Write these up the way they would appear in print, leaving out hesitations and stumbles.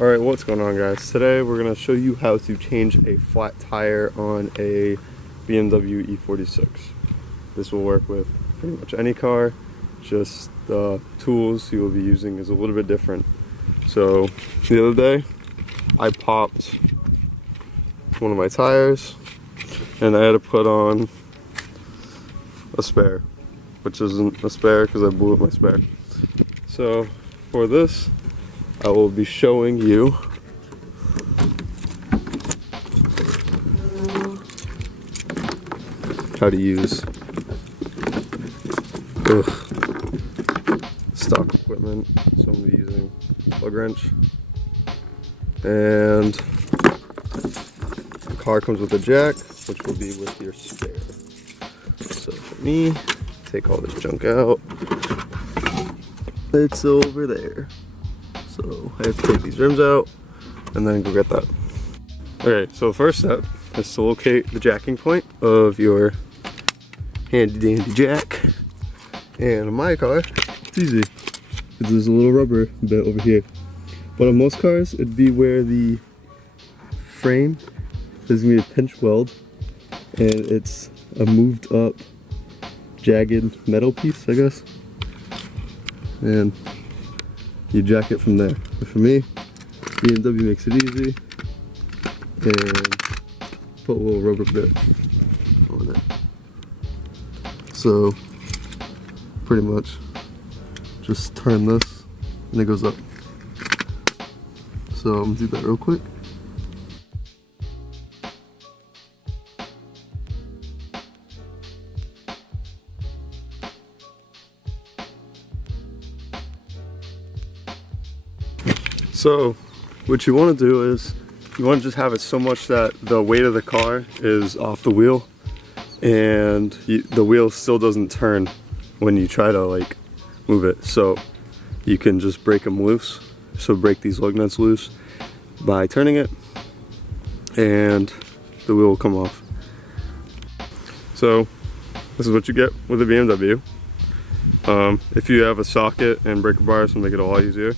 Alright, what's going on, guys? Today we're going to show you how to change a flat tire on a BMW E46. This will work with pretty much any car, just the tools you will be using is a little bit different. So the other day I popped one of my tires and I had to put on a spare, which isn't a spare because I blew up my spare. So for this I will be showing you how to use stock equipment. So I'm going to be using a plug wrench, and the car comes with a jack, which will be with your spare. So for me, take all this junk out. It's over there. So I have to take these rims out and then go get that. Okay, so the first step is to locate the jacking point of your handy dandy jack. And on my car, it's easy. There's a little rubber bit over here. But on most cars, it'd be where the frame is gonna be a pinch weld, and it's a moved up, jagged metal piece, I guess. And you jack it from there. But for me, BMW makes it easy, and put a little rubber bit on it. So pretty much just turn this and it goes up. So I'm gonna do that real quick. So what you want to do is you want to just have it so much that the weight of the car is off the wheel, and the wheel still doesn't turn when you try to like move it. So you can just break them loose. So break these lug nuts loose by turning it, and the wheel will come off. So this is what you get with a BMW. If you have a socket and breaker bars, it'll make it a lot easier,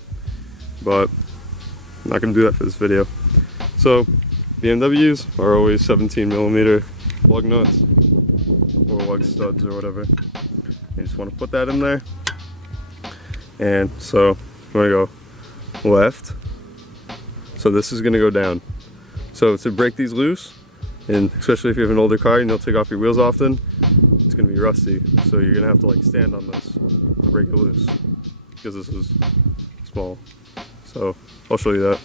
but I'm not gonna do that for this video. So BMWs are always 17mm lug nuts or lug studs or whatever. You just want to put that in there, and so I'm gonna go left. So this is gonna go down. So to break these loose, and especially if you have an older car and you'll take off your wheels often, it's gonna be rusty. So you're gonna have to like stand on this to break it loose, because this is small. So I'll show you that.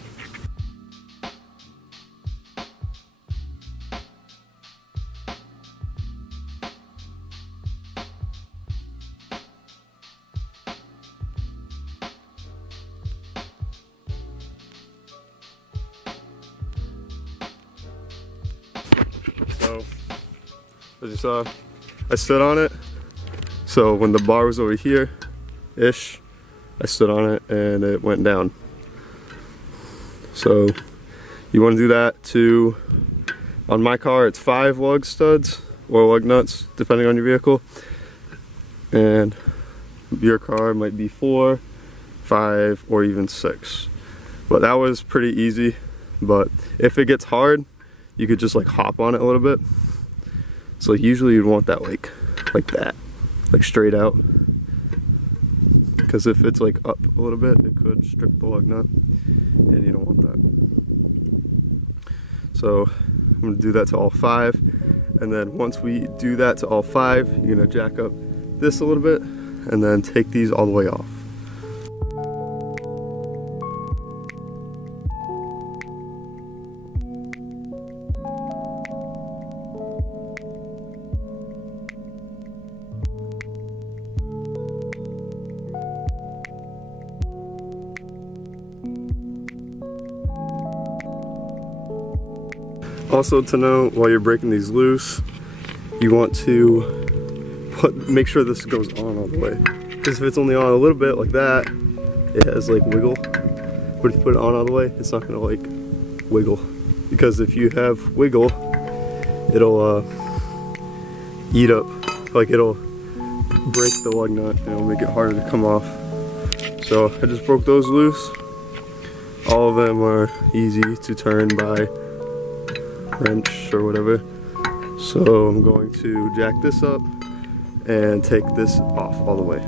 So as you saw, I stood on it. So when the bar was over here-ish, I stood on it and it went down. So you want to do that to, on my car it's 5 lug studs or lug nuts depending on your vehicle, and your car might be 4, 5, or even 6. But that was pretty easy. But if it gets hard, you could just like hop on it a little bit. So usually you'd want that like that, like straight out, because if it's like up a little bit, it could strip the lug nut, and you don't want that. So I'm gonna do that to all 5, and then once we do that to all 5, you're gonna jack up this a little bit and then take these all the way off. Also to know, while you're breaking these loose, you want to make sure this goes on all the way. Because if it's only on a little bit like that, it has like wiggle. But if you put it on all the way, it's not gonna like wiggle. Because if you have wiggle, it'll eat up, like it'll break the lug nut and it'll make it harder to come off. So I just broke those loose, All of them are easy to turn by wrench or whatever. So I'm going to jack this up and take this off all the way.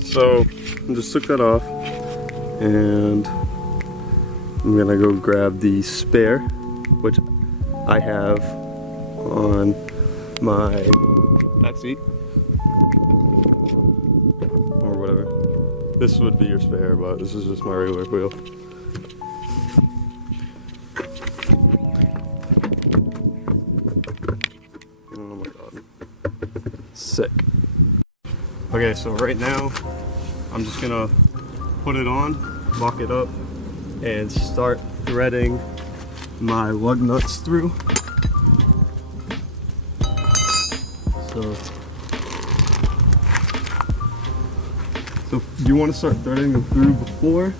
So I just took that off and I'm gonna go grab the spare, which I have on my back seat or whatever. This would be your spare, but this is just my regular wheel. Oh my god. Sick. Okay, so right now I'm just gonna put it on, lock it up, and start threading my lug nuts through. So you want to start threading them through before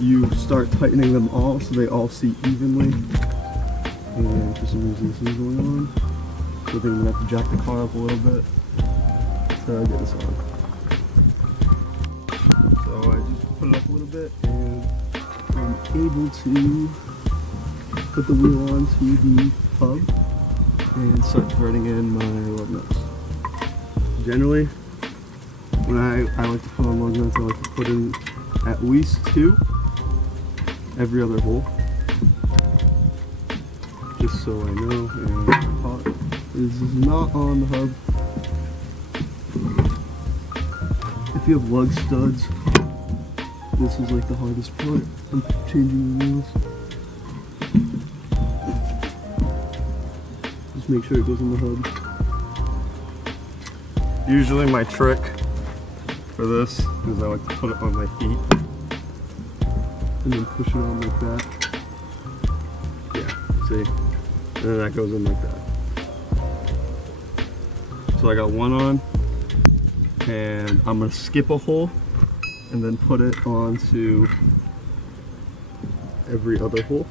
you start tightening them all so they all seat evenly. And for some reason this is going on. So I think I'm gonna have to jack the car up a little bit to get this on. So I just put it up a little bit and I'm able to put the wheel onto the hub and start threading in my lug nuts. Generally, when I like to put on lug nuts, I like to put in at least 2 every other hole, just so I know. And pot is not on the hub. If you have lug studs, this is like the hardest part. I'm changing the wheels. Just make sure it goes in the hub. Usually my trick for this is I like to put it on my feet and then push it on like that. Yeah, see? And then that goes in like that. So I got one on, and I'm gonna skip a hole and then put it onto every other hole.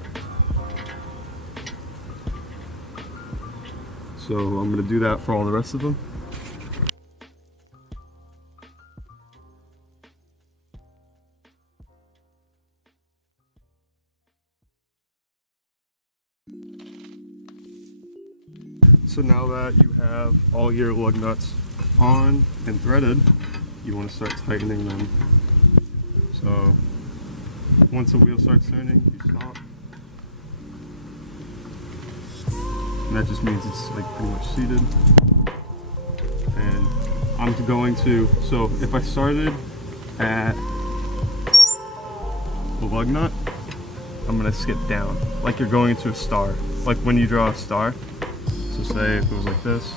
So I'm gonna do that for all the rest of them. So now that you have all your lug nuts on and threaded, you want to start tightening them. So once the wheel starts turning, you stop. And that just means it's like pretty much seated. And I'm going to, so if I started at the lug nut, I'm going to skip down, like you're going into a star, like when you draw a star. So say if it was like this,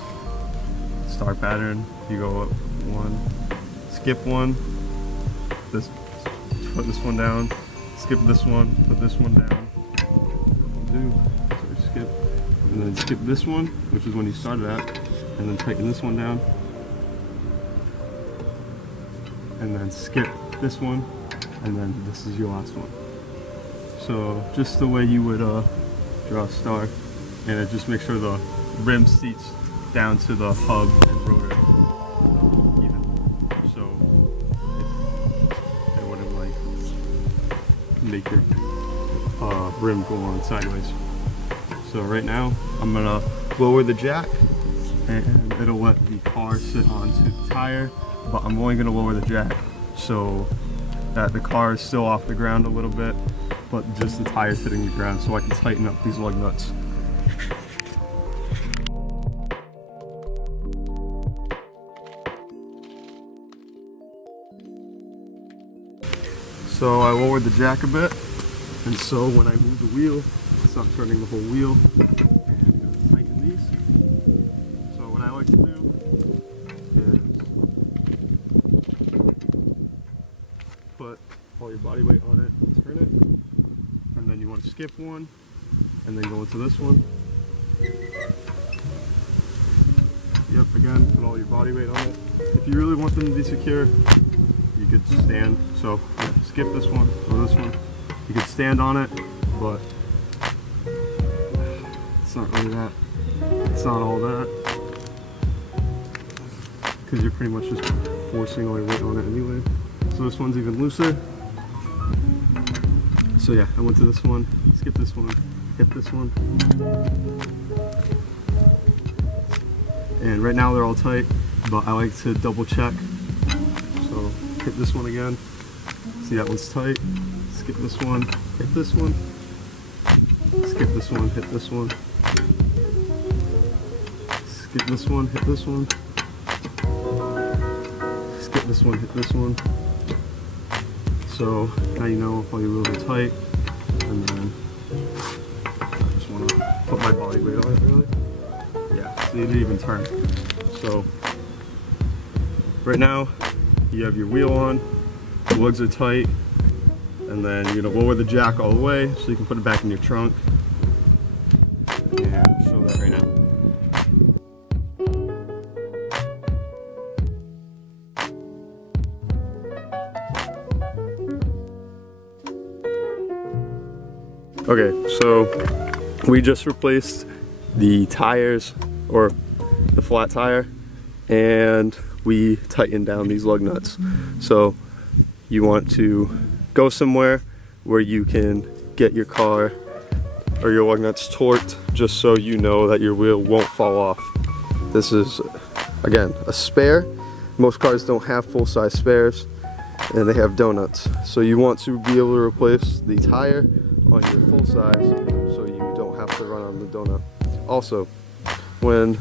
star pattern, you go up 1, skip 1, this, put this one down, skip this one, put this one down, so skip, and then skip this one, which is when you started at, and then tighten this one down, and then skip this one, and then this is your last one. So just the way you would draw a star, and it just makes sure the rim seats down to the hub and rotor even, so it wouldn't like make your rim go on sideways. So right now I'm gonna lower the jack and it'll let the car sit onto the tire, but I'm only gonna lower the jack so that the car is still off the ground a little bit, but just the tire's hitting the ground, so I can tighten up these lug nuts. So I lowered the jack a bit, and so when I move the wheel, it's not turning the whole wheel. And I'm gonna tighten these. like to do is put all your body weight on it, turn it, and then you want to skip one, and then go into this one. Yep, again, put all your body weight on it. If you really want them to be secure, you could stand. So yeah, skip this one or this one. You could stand on it, but it's not really that. It's not all that, because you're pretty much just forcing all your weight on it anyway. So this one's even looser. So yeah, I went to this one, skip this one, hit this one. And right now they're all tight, but I like to double check. So hit this one again. See, that one's tight. Skip this one, hit this one. Skip this one, hit this one. Skip this one, hit this one. Skip this one, hit this one. So now you know all your wheels are tight, and then I just want to put my body weight on it really. Yeah, so you didn't even turn. So right now you have your wheel on, the lugs are tight, and then you're gonna lower the jack all the way so you can put it back in your trunk. And I'll show that right now. Okay, so we just replaced the tires, or the flat tire, and we tightened down these lug nuts. So you want to go somewhere where you can get your car or your lug nuts torqued, just so you know that your wheel won't fall off. This is, again, a spare. Most cars don't have full-size spares, and they have donuts. So you want to be able to replace the tire on your full size so you don't have to run on the donut. Also, when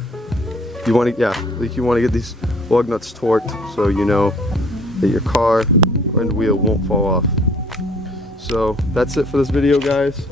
you want to, you want to get these lug nuts torqued so you know that your car and wheel won't fall off. So that's it for this video, guys.